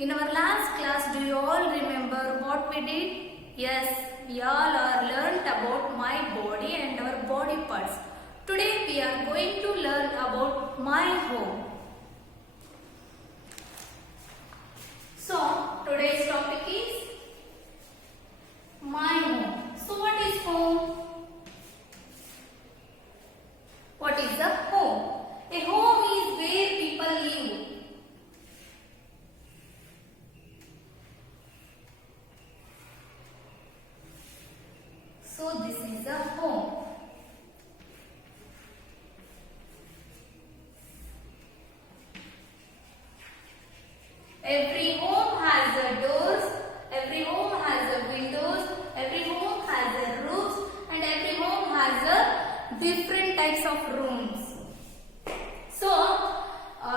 In our last class, do you all remember what we did? Yes, we all are learned about my body and our body parts. Today we are going to learn about my home. So, today's topic is my home. So, what is home? What is the home? A home is where people live. So, this is the home. Every home has a doors, every home has a windows, every home has a roofs, and every home has a different types of rooms. So,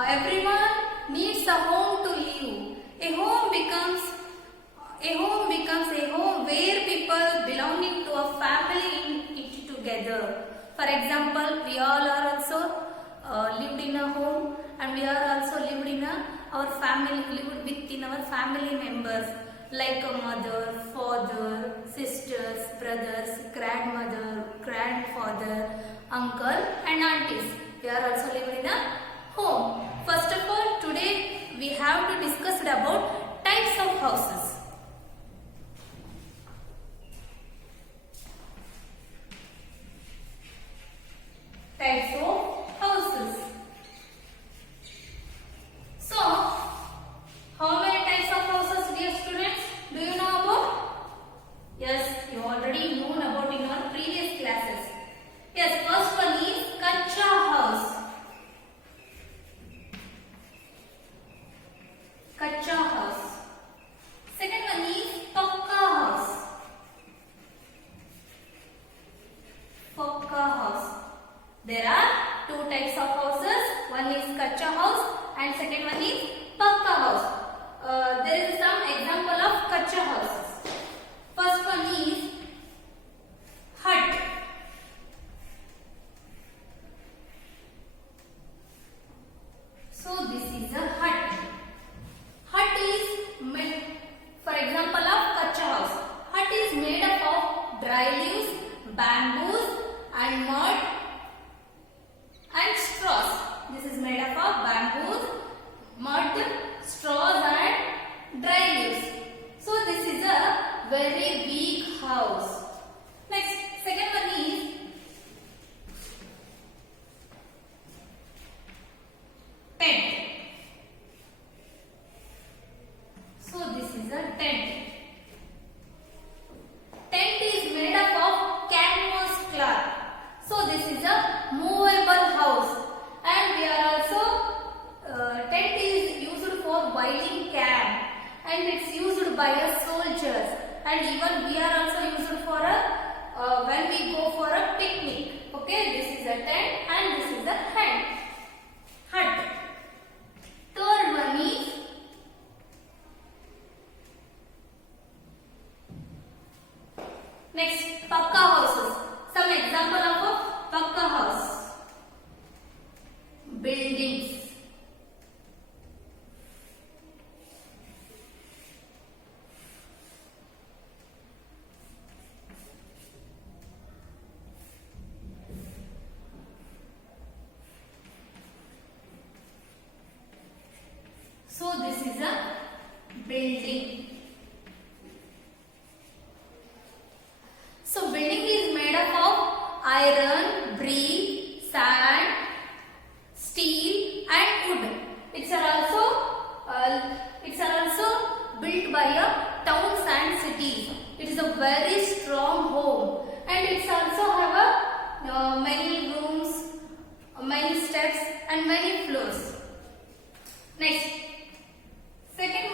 everyone needs a home to live. A home becomes a home where people belonging to a family eat together. For example, we all are also lived in a home, and we are also lived in our family, lived within our family members like a mother, father, sisters, brothers, grandmother, grandfather, uncle and aunties. We are also living in a home. First of all, today we have to discuss about types of houses. Types of houses. So, how many types of houses, dear students, do you know about? Yes, you already known about in our previous classes. Yes, first one is Kacha house. Kacha house. Second one is Pakka house. Pakka house. There are two types of houses. One is Kacha house and second one is Pakka house. There is some example of Kacha houses. First one is hut. So this is a hut. Hut is made, for example of Kacha house. Hut is made up of dry leaves, bamboos and mud and straws. This is made up of bamboos, mud, straws and dry leaves. So this is a very big house. Next, second one is tent. So this is a tent. Tent is made up of canvas cloth. So this is a movable house, and we are also tent is used for whiling camp, and it's used by soldiers, and even we are also used for when we go for a picnic. Okay, this is a tent and this is a hut. Third one is next Pakka houses. Some example of a Pakka house. Buildings. So this is a building. So building is made up of iron, brick, sand, steel and wood. It's also built by towns and cities. It is a very strong home, and it's also have many rooms, many steps and many floors. Next, second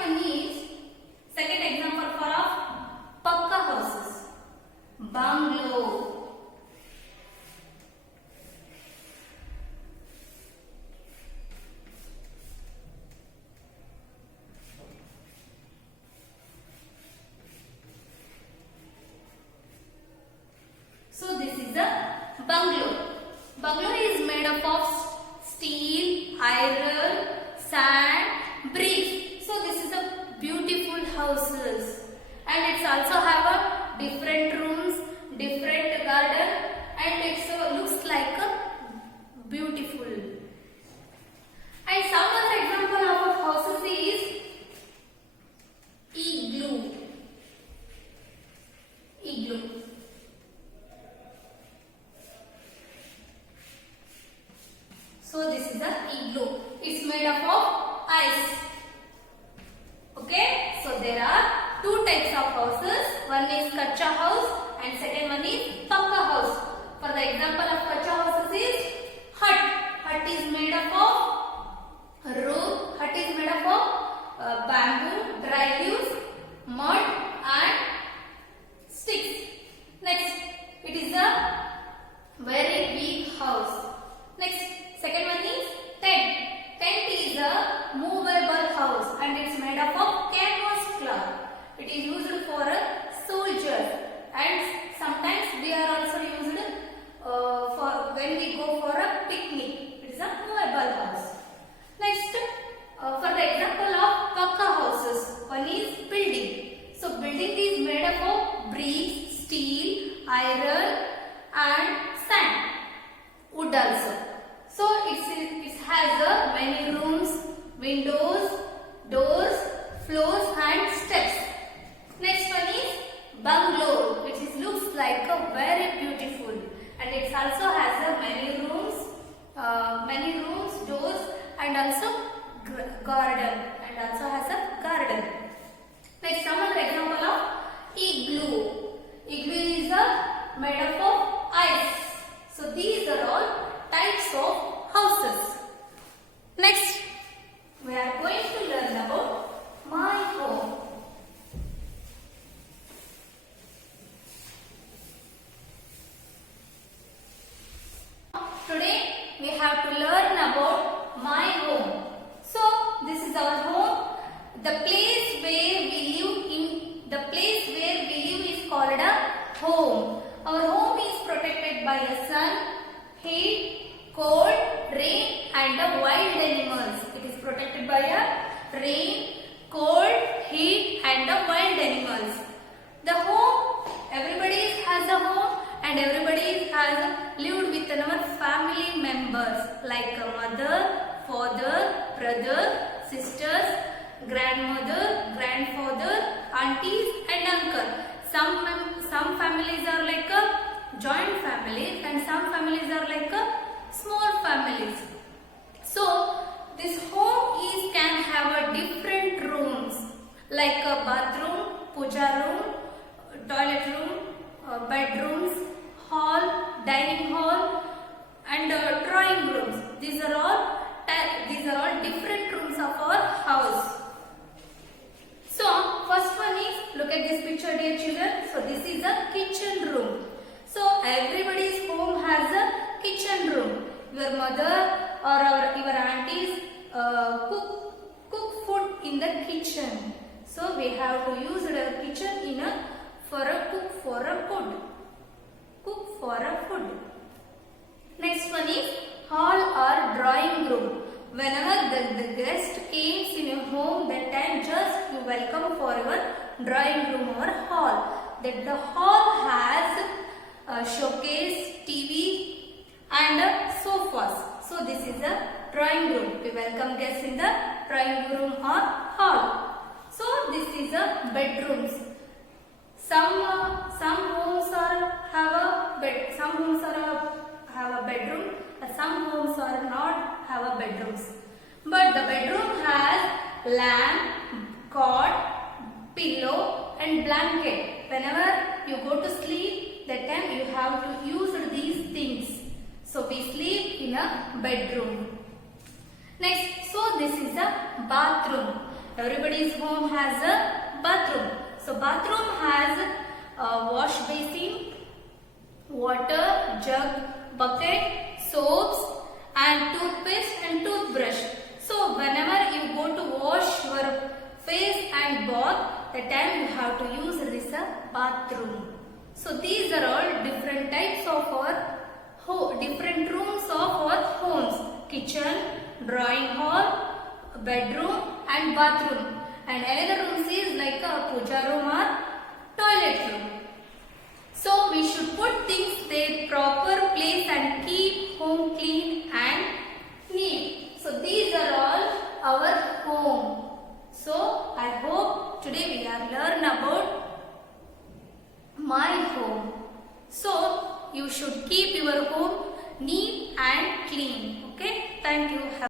houses, and it's also have a different rooms, different garden, and it looks like a beautiful. And some other example of houses is igloo. Igloo. So this is a igloo. It's made up of ice. Okay. So there are two types of houses. One is kacha house and second one is pakka house. For the example of kacha houses is hut. Hut is made up of roof. Hut is made up of bamboo, dry leaves, mud and sticks. Next, it is a very big house. Next, second one is tent. Tent is a movable house and it's made up of canvas cloth. It is used for soldiers, and sometimes we are also used for when we go for a picnic. It is a movable house. Next, for the example of pakka houses, one is building. So building is made up of bricks, steel, iron and sand, wood also. So it has many rooms, windows, doors, floors and steps. Next one is bungalow, which looks like a very beautiful, and it also has many rooms, doors and also garden, and also has a garden. Next, some other example of igloo. Igloo is made up of ice. So these are all types of houses. Next, we are going to learn about my home. Today we have to learn about my home. So this is our home. The place where we live is called a home. Our home is protected by the sun, heat, cold, rain and the wild animals. It is protected by a rain, cold, heat and the wild animals. The home, everybody has a home and everybody has lived with our family members like a mother, father, brother, sisters, grandmother, grandfather, aunties and uncle. Some families are like a joint families and some families are like a small families. So this home can have a different rooms like a bathroom, puja room, toilet room, bedrooms, hall, dining hall and drawing rooms. These are all different rooms of our house. So first one is, look at this picture dear children. So this is a kitchen room. So everybody's home has a kitchen room. Your mother or your aunties cook food in the kitchen. So we have to use the kitchen for a food. Next one is hall or drawing room. Whenever the guest comes in your home, that time just you welcome for your drawing room or hall. That the hall has a showcase, TV and sofas. So this is a drawing room. We welcome guests in the drawing room or hall. So this is a bedrooms. Some homes have a bed. Some homes have a bedroom. Some homes are not have a bedrooms. But the bedroom has lamp, cot, pillow and blanket. Whenever you go to sleep, that time you have to use these things. So we sleep in a bedroom. Next, so this is a bathroom. Everybody's home has a bathroom. So bathroom has a wash basin, water, jug, bucket, soaps and toothpaste and toothbrush. So whenever you go to wash your face and bath, the time you have to use this bathroom. So these are all different types of our different rooms of our homes: kitchen, drawing hall, bedroom and bathroom. and another room is like a puja room or toilet room. So we should put things their proper place and keep home clean and neat. So these are all our home. So I hope today we have learned about my home. So you should keep your home neat and clean. Okay. Thank you.